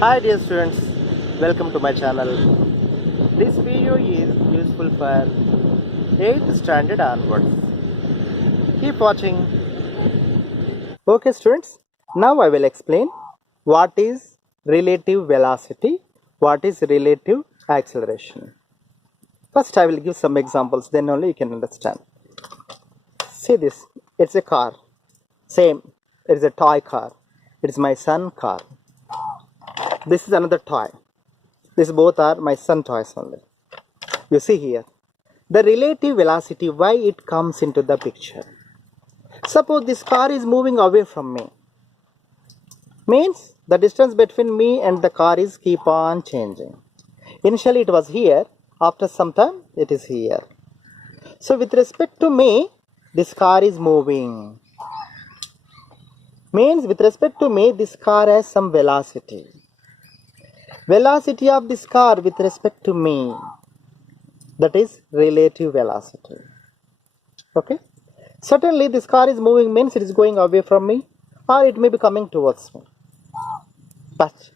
Hi dear students, welcome to my channel. This video is useful for 8th standard onwards. Keep watching. Okay students, now I will explain what is relative velocity, what is relative acceleration. First I will give some examples, then only you can understand. See this, it's a car. Same, it's a toy car. It's my son car. This is another toy. These both are my son toys only. You see here, the relative velocity, why it comes into the picture. Suppose this car is moving away from me. Means the distance between me and the car is keep on changing. Initially it was here, after some time it is here. So with respect to me, this car is moving. Means with respect to me, this car has some velocity. Velocity of this car with respect to me, that is relative velocity. Okay, certainly this car is moving means it is going away from me, or it may be coming towards me, but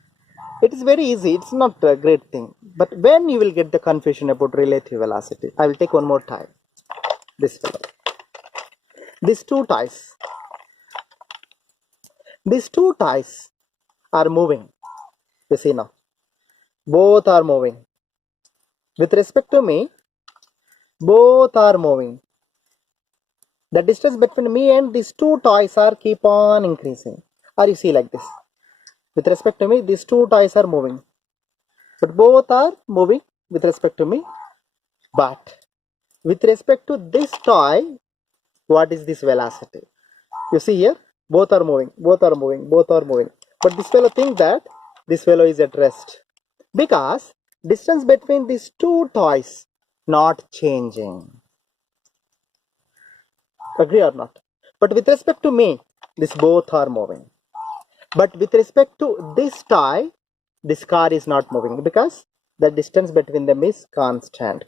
it is very easy, it's not a great thing. But when you will get the confusion about relative velocity, I will take one more tie. This fellow, these two ties are moving. You see now, both are moving. With respect to me, both are moving. The distance between me and these two toys are keep on increasing. Or you see like this. With respect to me, these two toys are moving. But both are moving with respect to me. But with respect to this toy, what is this velocity? You see here, both are moving, both are moving, both are moving. But this fellow thinks that this fellow is at rest. Because distance between these two toys not changing. Agree or not? But with respect to me, these both are moving. But with respect to this toy, this car is not moving because the distance between them is constant.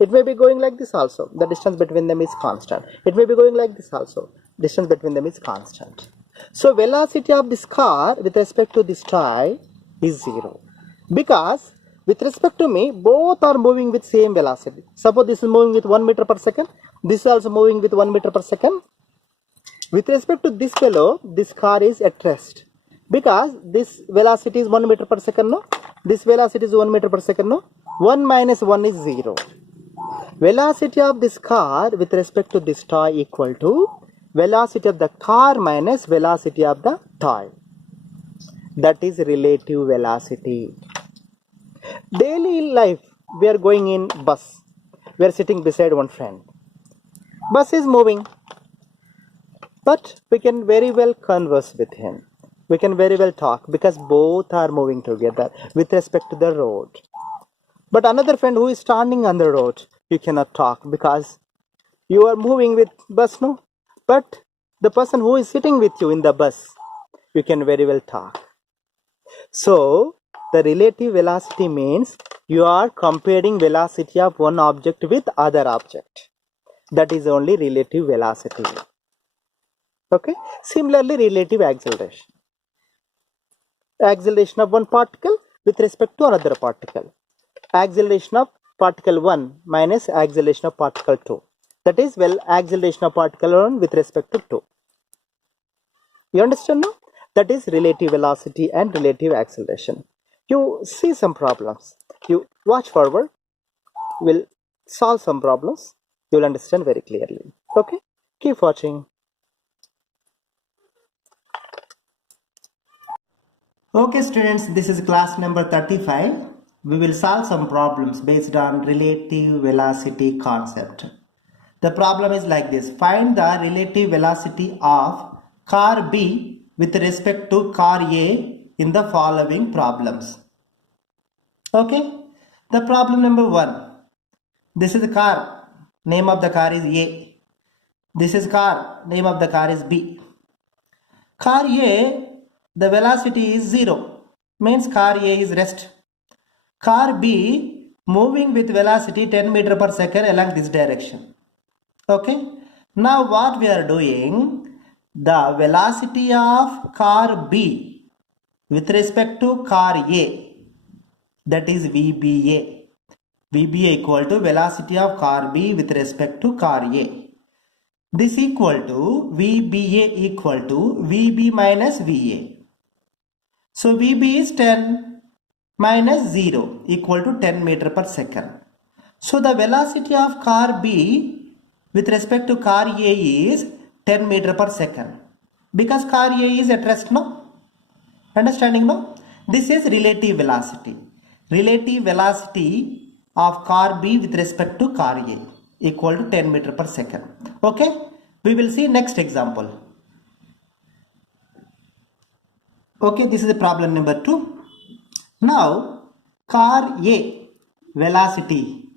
It may be going like this also. The distance between them is constant. It may be going like this also. Distance between them is constant. So velocity of this car with respect to this toy is 0. Because with respect to me, both are moving with same velocity. Suppose this is moving with 1 meter per second. This is also moving with 1 meter per second. With respect to this fellow, this car is at rest. Because this velocity is 1 meter per second, no? This velocity is 1 meter per second, no? 1 minus 1 is 0. Velocity of this car with respect to this toy equal to velocity of the car minus velocity of the toy. That is relative velocity. Daily life, we are going in bus. We are sitting beside one friend. Bus is moving. But we can very well converse with him. We can very well talk because both are moving together with respect to the road. But another friend who is standing on the road, you cannot talk because you are moving with bus, no? But the person who is sitting with you in the bus, you can very well talk. So, the relative velocity means you are comparing velocity of one object with other object. That is only relative velocity. Okay. Similarly, relative acceleration. Acceleration of one particle with respect to another particle. Acceleration of particle 1 minus acceleration of particle 2. That is, well, acceleration of particle 1 with respect to 2. You understand now? That is relative velocity and relative acceleration. You see some problems. You watch forward. We'll solve some problems. You will understand very clearly. Okay? Keep watching. Okay students, this is class number 35. We will solve some problems based on relative velocity concept. The problem is like this. Find the relative velocity of car B with respect to car A in the following problems. Okay. The problem number 1. This is the car. Name of the car is A. This is car. Name of the car is B. Car A, the velocity is 0, means car A is rest. Car B moving with velocity 10 meter per second along this direction. Okay. Now what we are doing, the velocity of car B with respect to car A, that is VBA. VBA equal to velocity of car B with respect to car A. This equal to VBA equal to VB minus VA. So VB is 10 minus 0 equal to 10 meter per second. So the velocity of car B with respect to car A is 10 meter per second. Because car A is at rest, no? Understanding, no? This is relative velocity. Relative velocity of car B with respect to car A equal to 10 meter per second. Okay? We will see next example. Okay, this is the problem number 2. Now, car A velocity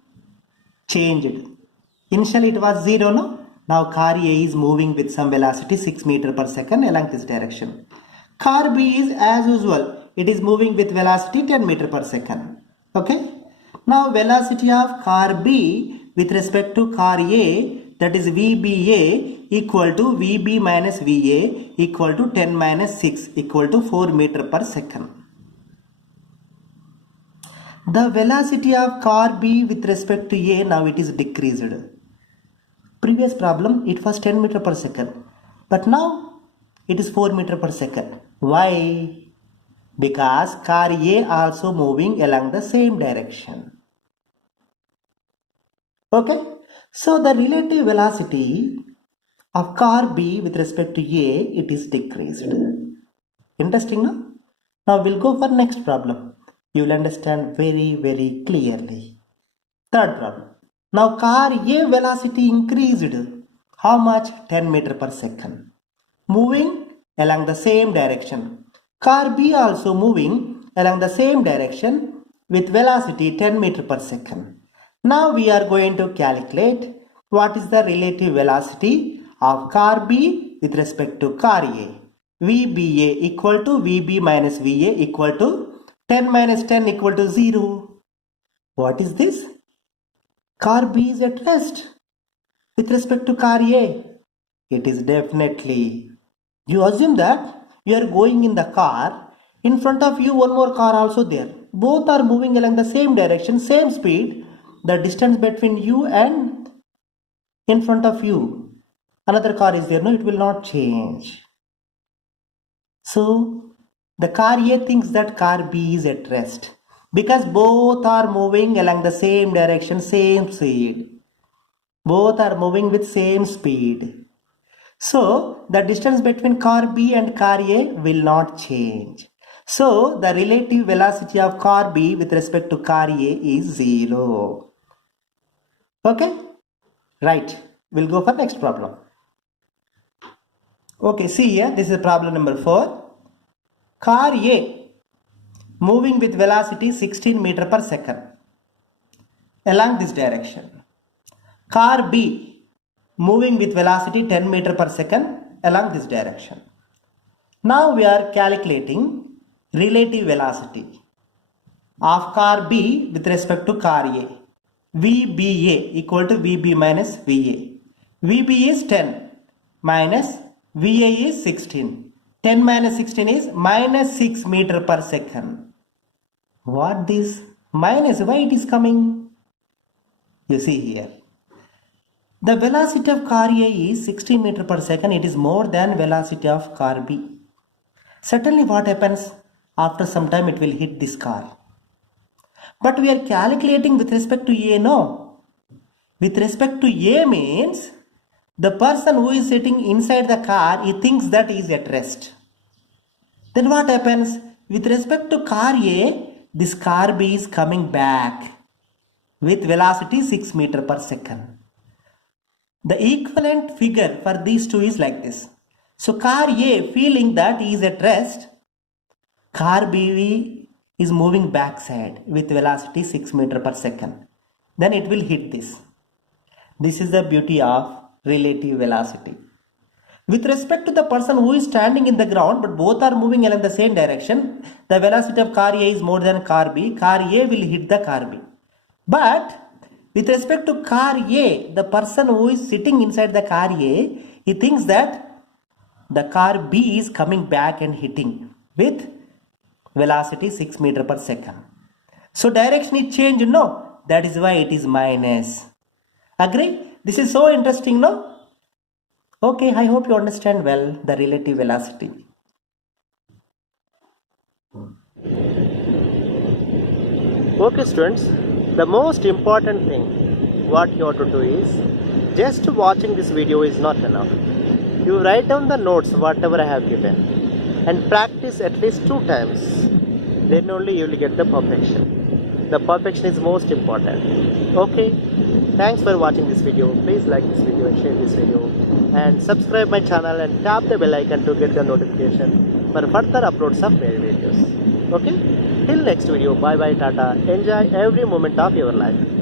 changed. Initially it was 0, no? Now car A is moving with some velocity 6 meter per second along this direction. Car B is as usual. It is moving with velocity 10 meter per second. Okay? Now velocity of car B with respect to car A, that is VBA equal to VB minus VA equal to 10 minus 6 equal to 4 meter per second. The velocity of car B with respect to A, now it is decreased. Previous problem it was 10 meter per second, but now it is 4 meter per second. Why? Because car A also moving along the same direction. Okay, so the relative velocity of car B with respect to A, it is decreased. Interesting, no? Now we'll go for next problem. You will understand very clearly. Third problem. Now car A velocity increased. How much? 10 meter per second. Moving along the same direction. Car B also moving along the same direction with velocity 10 meter per second. Now we are going to calculate what is the relative velocity of car B with respect to car A. VBA equal to VB minus VA equal to 10 minus 10 equal to 0. What is this? Car B is at rest with respect to car A. It is definitely. You assume that you are going in the car. In front of you one more car also there. Both are moving along the same direction, same speed. The distance between you and in front of you, another car is there. No, it will not change. So the car A thinks that car B is at rest because both are moving along the same direction, same speed. Both are moving with same speed. So the distance between car B and car A will not change. So the relative velocity of car B with respect to car A is 0. Okay? Right. We'll go for next problem. Okay, see here, this is problem number 4. Car A moving with velocity 16 meter per second along this direction. Car B moving with velocity 10 meter per second along this direction. Now we are calculating relative velocity of car B with respect to car A. VBA equal to VB minus VA. VB is 10 minus VA is 16. 10 minus 16 is minus 6 meter per second. What this? Minus, why it is coming? You see here. The velocity of car A is 16 meter per second. It is more than velocity of car B. Certainly what happens? After some time it will hit this car. But we are calculating with respect to A, no. With respect to A means the person who is sitting inside the car, he thinks that he is at rest. Then what happens? With respect to car A, this car B is coming back with velocity 6 meter per second. The equivalent figure for these two is like this. So car A feeling that he is at rest, car B is moving backside with velocity 6 meter per second. Then it will hit this. This is the beauty of relative velocity. With respect to the person who is standing in the ground, but both are moving along the same direction, the velocity of car A is more than car B. Car A will hit the car B. But with respect to car A, the person who is sitting inside the car A, he thinks that the car B is coming back and hitting with velocity 6 meter per second. So direction is changed, no? That is why it is minus. Agree? This is so interesting, no? Okay, I hope you understand well the relative velocity. Okay students, the most important thing what you have to do is, just watching this video is not enough. You write down the notes whatever I have given and practice at least 2 times. Then only you will get the perfection. The perfection is most important. Okay, thanks for watching this video. Please like this video and share this video and subscribe my channel and tap the bell icon to get the notification for further uploads of my videos. Okay, till next video, bye bye, tata. Enjoy every moment of your life.